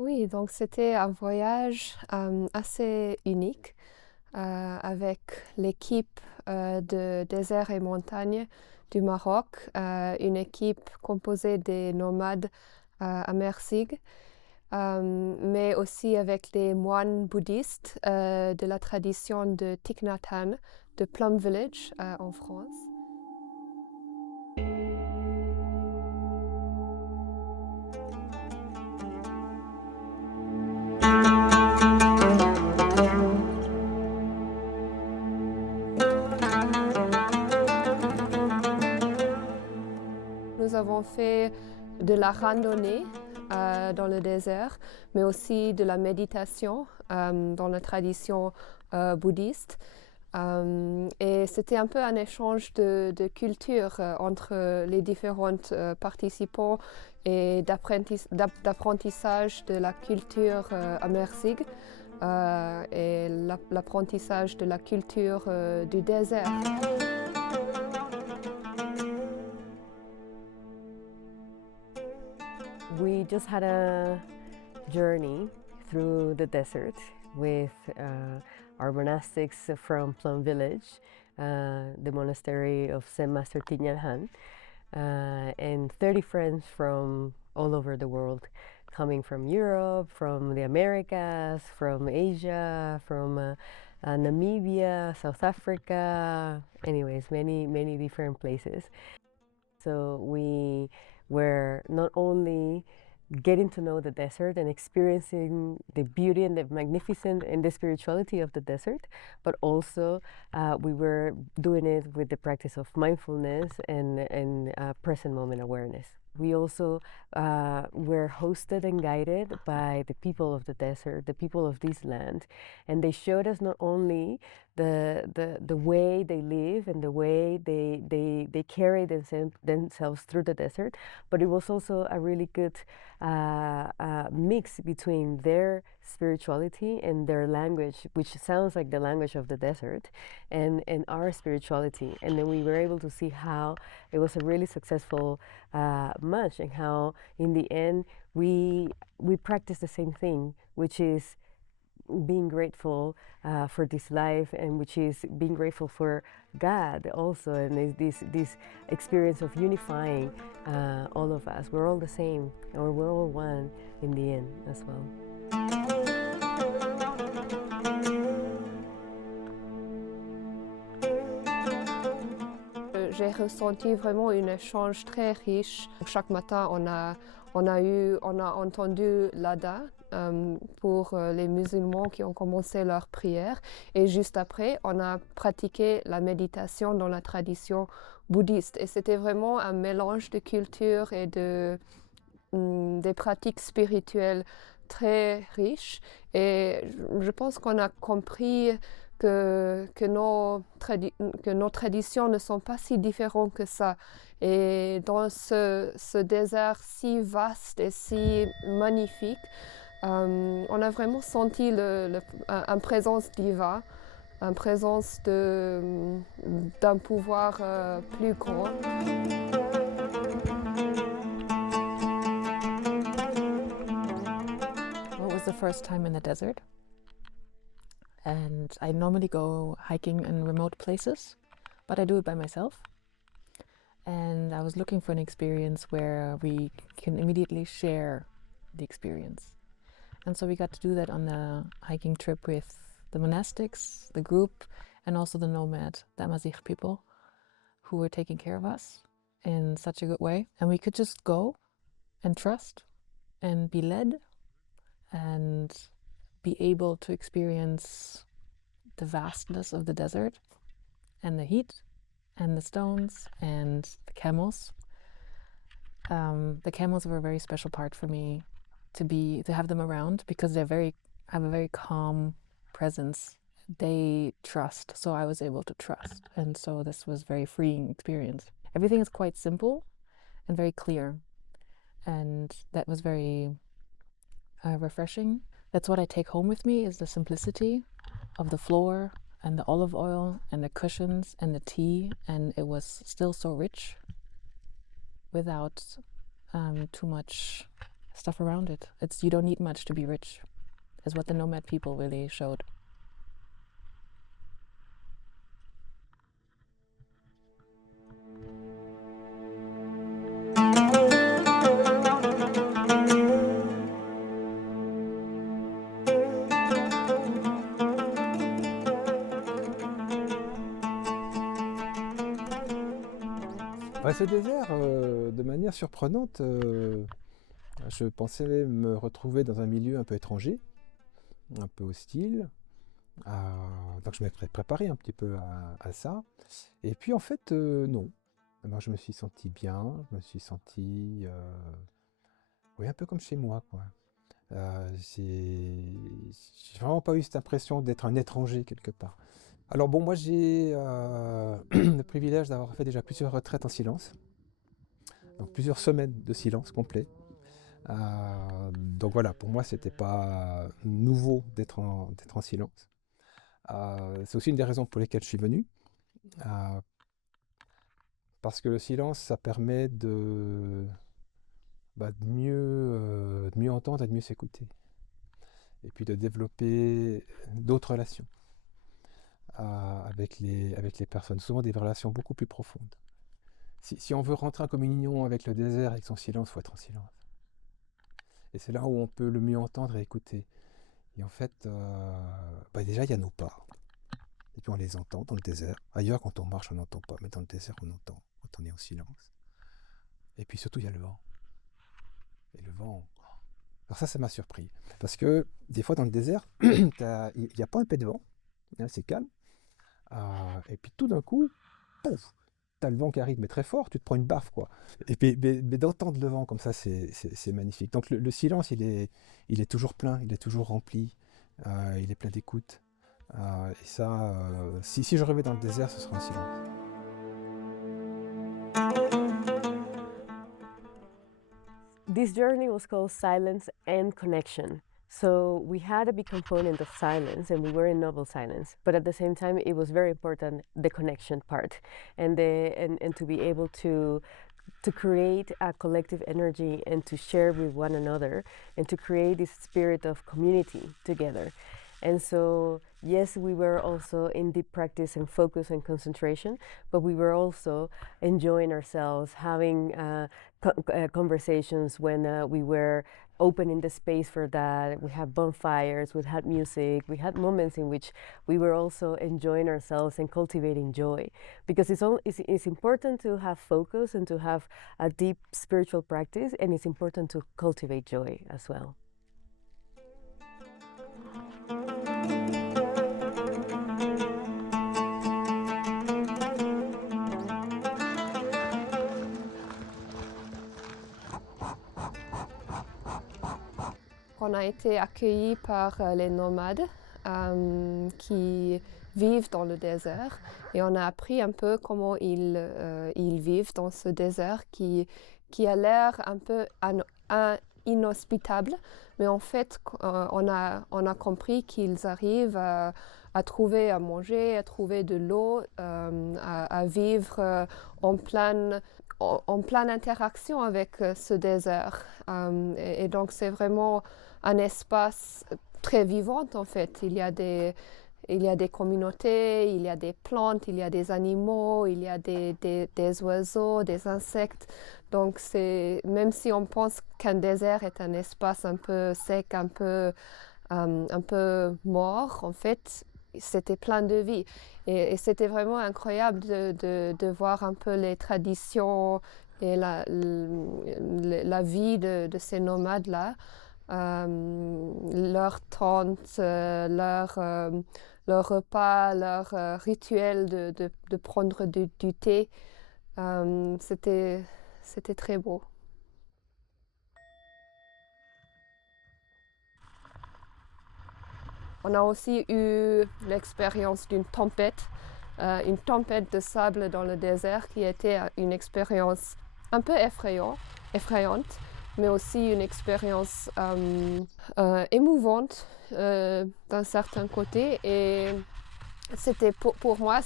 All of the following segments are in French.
Oui, donc c'était un voyage assez unique avec l'équipe de Désert et Montagne du Maroc, une équipe composée des nomades amersigs, mais aussi avec les moines bouddhistes de la tradition de Thich Hanh de Plum Village en France. Nous avons fait de la randonnée dans le désert, mais aussi de la méditation dans la tradition bouddhiste. Et c'était un peu un échange de culture entre les différents participants et d'apprentissage de la culture amersig et l'apprentissage de la culture du désert. We just had a journey through the desert with our monastics from Plum Village, the monastery of Zen Master Thich Hanh, and 30 friends from all over the world, coming from Europe, from the Americas, from Asia, from Namibia, South Africa, anyways, many different places. So we were not only getting to know the desert and experiencing the beauty and the magnificence and the spirituality of the desert, but also we were doing it with the practice of mindfulness and present moment awareness. We also were hosted and guided by the people of the desert, the people of this land, and they showed us not only the way they live and the way they carry themselves through the desert, but it was also a really good mix between their spirituality and their language, which sounds like the language of the desert, and our spirituality. And then we were able to see how it was a really successful match, and how in the end we practice the same thing, which is being grateful for this life, and which is being grateful for God also, and this experience of unifying all of us. We're all the same, or we're all one in the end as well. J'ai ressenti vraiment un échange très riche. Chaque matin, on a entendu l'Ada pour les musulmans qui ont commencé leur prière. Et juste après, on a pratiqué la méditation dans la tradition bouddhiste. Et c'était vraiment un mélange de culture et des pratiques spirituelles très riches. Et je pense qu'on a compris que nos traditions ne sont pas si différentes que ça. Et dans ce désert si vaste et si magnifique, on a vraiment senti une présence divine, une présence d'un pouvoir plus grand. Well, it was the first time in the desert. And I normally go hiking in remote places, but I do it by myself. And I was looking for an experience where we can immediately share the experience. And so we got to do that on the hiking trip with the monastics, the group, and also the nomad, the Amazigh people, who were taking care of us in such a good way. And we could just go and trust and be led and be able to experience the vastness of the desert and the heat and the stones and the camels. The camels were a very special part for me to have them around, because have a very calm presence. They trust, so I was able to trust, and so this was a very freeing experience. Everything is quite simple and very clear, and that was very refreshing. That's what I take home with me, is the simplicity of the floor and the olive oil and the cushions and the tea, and it was still so rich without too much stuff around it. You don't need much to be rich, is what the nomad people really showed. Ce désert, de manière surprenante, je pensais me retrouver dans un milieu un peu étranger, un peu hostile. Donc je m'étais préparé un petit peu à ça. Et puis en fait, non. Alors, je me suis senti bien, je me suis senti oui, un peu comme chez moi, quoi. J'ai vraiment pas eu cette impression d'être un étranger quelque part. Alors bon, moi j'ai le privilège d'avoir fait déjà plusieurs retraites en silence, donc plusieurs semaines de silence complet. Donc voilà, pour moi c'était pas nouveau d'être en silence. C'est aussi une des raisons pour lesquelles je suis venu, parce que le silence ça permet de mieux entendre et de mieux s'écouter, et puis de développer d'autres relations. Avec les personnes, souvent des relations beaucoup plus profondes. Si on veut rentrer en communion avec le désert, avec son silence, il faut être en silence. Et c'est là où on peut le mieux entendre et écouter. Et en fait, déjà il y a nos pas. Et puis on les entend dans le désert. Ailleurs, quand on marche, on n'entend pas, mais dans le désert, on entend quand on est en silence. Et puis surtout, il y a le vent. Et le vent... Alors ça m'a surpris. Parce que des fois, dans le désert, il n'y a pas un peu de vent. C'est calme. Et puis tout d'un coup, pouf, t'as le vent qui arrive, mais très fort, tu te prends une baffe, quoi. Et puis, mais d'entendre le vent comme ça, c'est magnifique. Donc le silence, il est toujours plein, il est toujours rempli, il est plein d'écoute. Et ça, si je rêvais dans le désert, ce serait un silence. This journey was called Silence and Connection. So we had a big component of silence, and we were in noble silence. But at the same time, it was very important, the connection part, and to be able to create a collective energy and to share with one another and to create this spirit of community together. And so, yes, we were also in deep practice and focus and concentration, but we were also enjoying ourselves, having conversations when we were opening the space for that. We had bonfires, we had music, we had moments in which we were also enjoying ourselves and cultivating joy. Because it's important to have focus and to have a deep spiritual practice, and it's important to cultivate joy as well. On a été accueillis par les nomades qui vivent dans le désert et on a appris un peu comment ils vivent dans ce désert qui a l'air un peu inhospitable, mais en fait on a compris qu'ils arrivent à trouver à manger, à trouver de l'eau, à vivre en pleine interaction avec ce désert. Et donc c'est vraiment un espace très vivant en fait. Il y a des communautés, il y a des plantes, il y a des animaux, il y a des oiseaux, des insectes. Donc même si on pense qu'un désert est un espace un peu sec, un peu mort, en fait, c'était plein de vie. Et c'était vraiment incroyable de voir un peu les traditions et la vie de ces nomades-là. Leurs tentes, leur repas, leur rituel de prendre du thé. C'était très beau. On a aussi eu l'expérience d'une tempête de sable dans le désert qui était une expérience un peu effrayante, mais aussi une expérience émouvante d'un certain côté. Et c'était pour moi,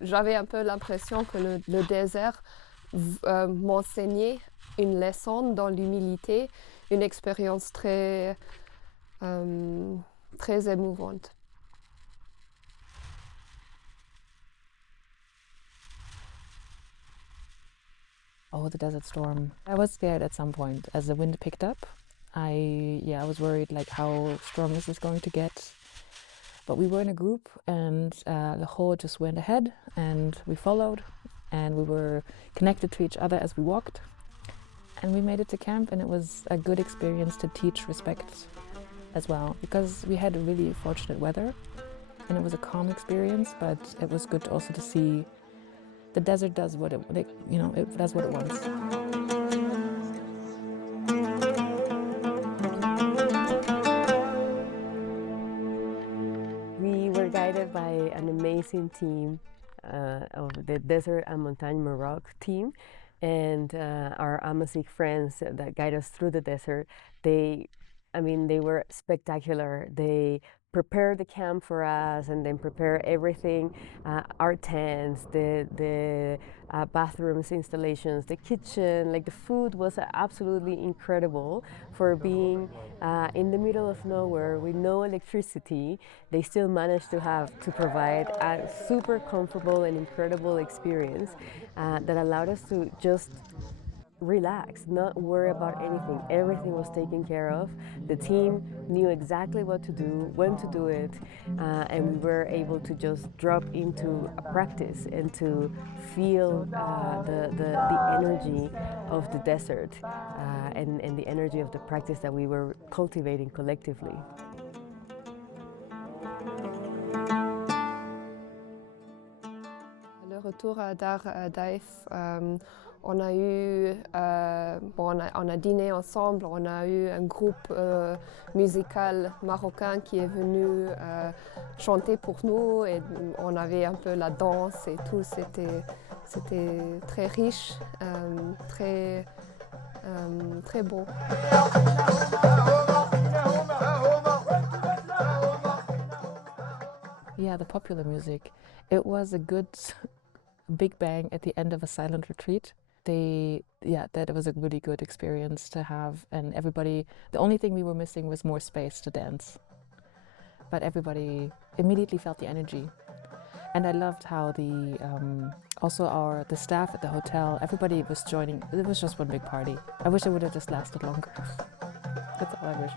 j'avais un peu l'impression que le désert m'enseignait une leçon dans l'humilité une expérience très, très émouvante. Oh, the desert storm. I was scared at some point as the wind picked up. I was worried, like, how strong is this going to get? But we were in a group, and the whole just went ahead, and we followed, and we were connected to each other as we walked. And we made it to camp, and it was a good experience to teach respect as well, because we had really fortunate weather, and it was a calm experience, but it was good also to see the desert does what it does what it wants. We were guided by an amazing team of the Désert and Montagne Maroc team, and our Amazigh friends that guide us through the desert. They were spectacular. They prepared the camp for us, and then prepare everything, our tents, the bathrooms, installations, the kitchen. Like, the food was absolutely incredible for being in the middle of nowhere with no electricity. They still managed to provide a super comfortable and incredible experience that allowed us to just relax, not worry about anything. Everything was taken care of. The team knew exactly what to do, when to do it, and we were able to just drop into a practice and to feel the energy of the desert and the energy of the practice that we were cultivating collectively. Le retour à Dar Daif, on a dîné ensemble, on a eu un groupe musical marocain qui est venu chanter pour nous, et on avait un peu la danse et tout, c'était très riche, très beau. Yeah, the popular music. It was a good big bang at the end of a silent retreat. That was a really good experience to have, and everybody, the only thing we were missing was more space to dance. But everybody immediately felt the energy. And I loved how the staff at the hotel, everybody was joining. It was just one big party. I wish it would have just lasted longer. That's all I wish.